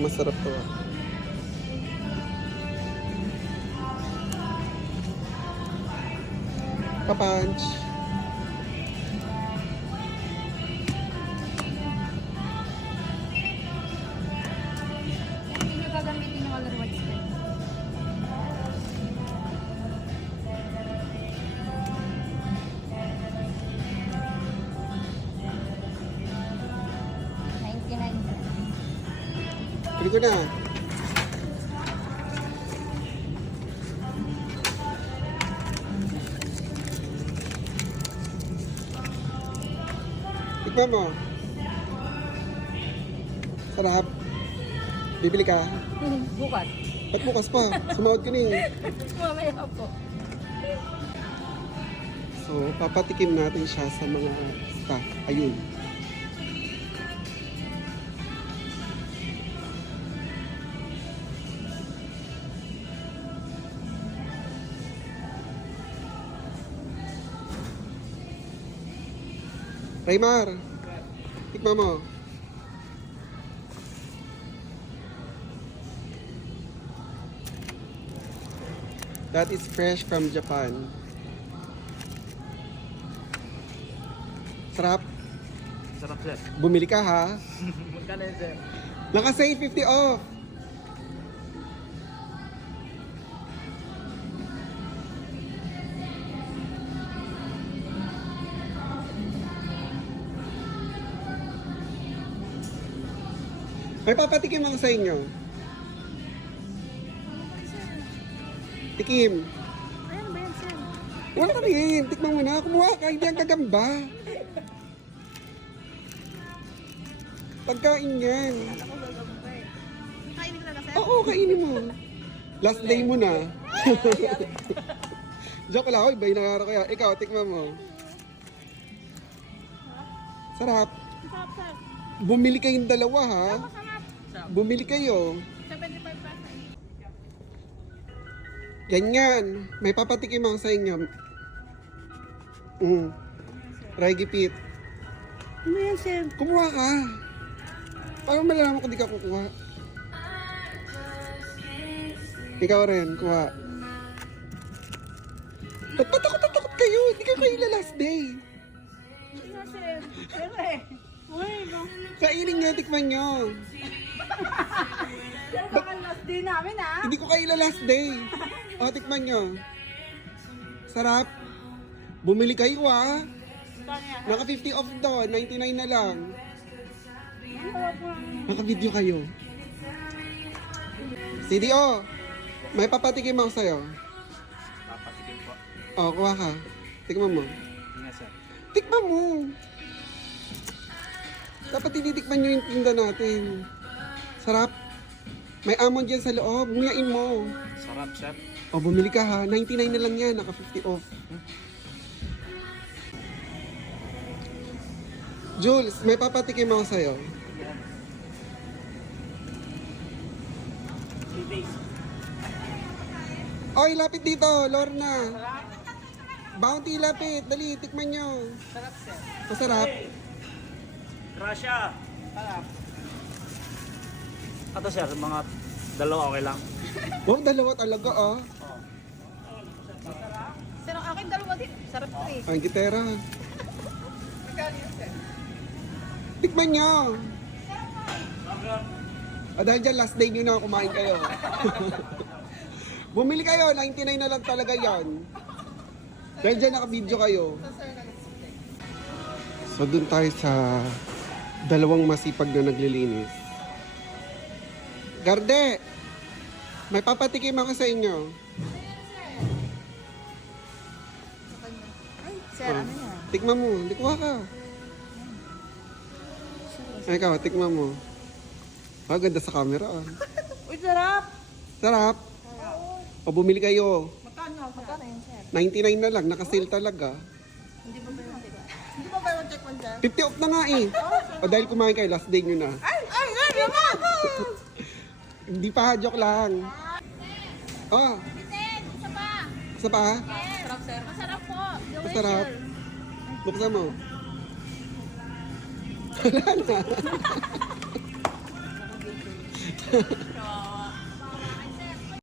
masarap to. ah. Papunch. Pili ko na. Tikman mo. Sarap. Bibili ka? Bukas. Ba't bukas pa? Sumahod ka na eh. Mamaya po. So, papatikim natin siya sa mga staff. Ayun. Raymar, tikman mo. That is fresh from Japan. Sarap. Sarap sir. Bumili ka ha. Magkano yun sir? Naka-save 50 off. May papatikim ako sa inyo. Tikim. Ayan ba yan, sir? Wala ka rin. Tikman mo na. Kumuha ka. Hindi ang gagamba. Pagkain yan. Ako gagambay. Kainin ko sir? Oo, kainin mo. Last day mo na. Joke lang, oy, bay na kaya. Ikaw, tikman mo. Sarap. Sarap, sir. Bumili kayong dalawa ha. Masarap. Bumili kayo. 75 pesos. Ganyan. May papatikim ako sa inyo. Mm. Reggie Pit. Ano yan, sir? Kumuha ka. Paano malalaman ko di ka kukuha? Ikaw rin, kuha. Ba't ba takot-takot kayo? Hindi kayo kayo la last day. Nga, sir. Sir, eh. Uy, no. Kainin nyo, tikman nyo. Sir, baka last day namin, ah. Hindi ko kayo la last day. O, tikman nyo. Sarap. Bumili kayo ah. Naka 50 off doon, 99 na lang. Naka-video kayo. CDO, may papatikim ako sa'yo. Papatikin po. O, kuha ka. Tikman mo. Hindi sir. Tikman mo. Dapat tinitikman nyo yung tinda natin. Sarap. May amon dyan sa loob. Nguyain mo. Sarap sir. O, bumili ka ha. 99 na lang yan. Naka 50 off. Jules, may papatikim ako sa'yo. Oy, lapit dito, Lorna. Bounty, lapit. Dali, tikman nyo. Sarap, sir. Masarap. Russia. Sarap. Ato sir, mga dalawa okay lang. Wow, dalawa talaga ah. Sir, ang akin dalawa din. Sarap ko eh. Ang gitera. Magkano yun, sir? Tikman nyo. Ah, dahil dyan, last day nyo na kumain kayo. Bumili kayo, 99 na lang talaga yan. Dahil dyan naka-video kayo. So, dun tayo sa dalawang masipag na naglilinis. Garde! May papatikim ako sa inyo. Ay, sir, Oh, ano yan? Tikman mo. Hindi kuha ka. Ay, ikaw, tikman mo. Ah, ganda sa camera ah. Uy, sarap! Sarap. O, bumili kayo. Magkano? Magkano yun, sir? 99 na lang. Naka-sale talaga. Hindi ba ba yung check Hindi ba ba yung check one, sir? 50 off na nga eh. O, dahil kumain kayo, last day nyo na. Ay, ay, ay, naman! Hindi pa, joke lang. Oh, Bitin, isa pa. isa pa? Sarap, sir. Masarap po. Masarap. Buksan mo. Wala na.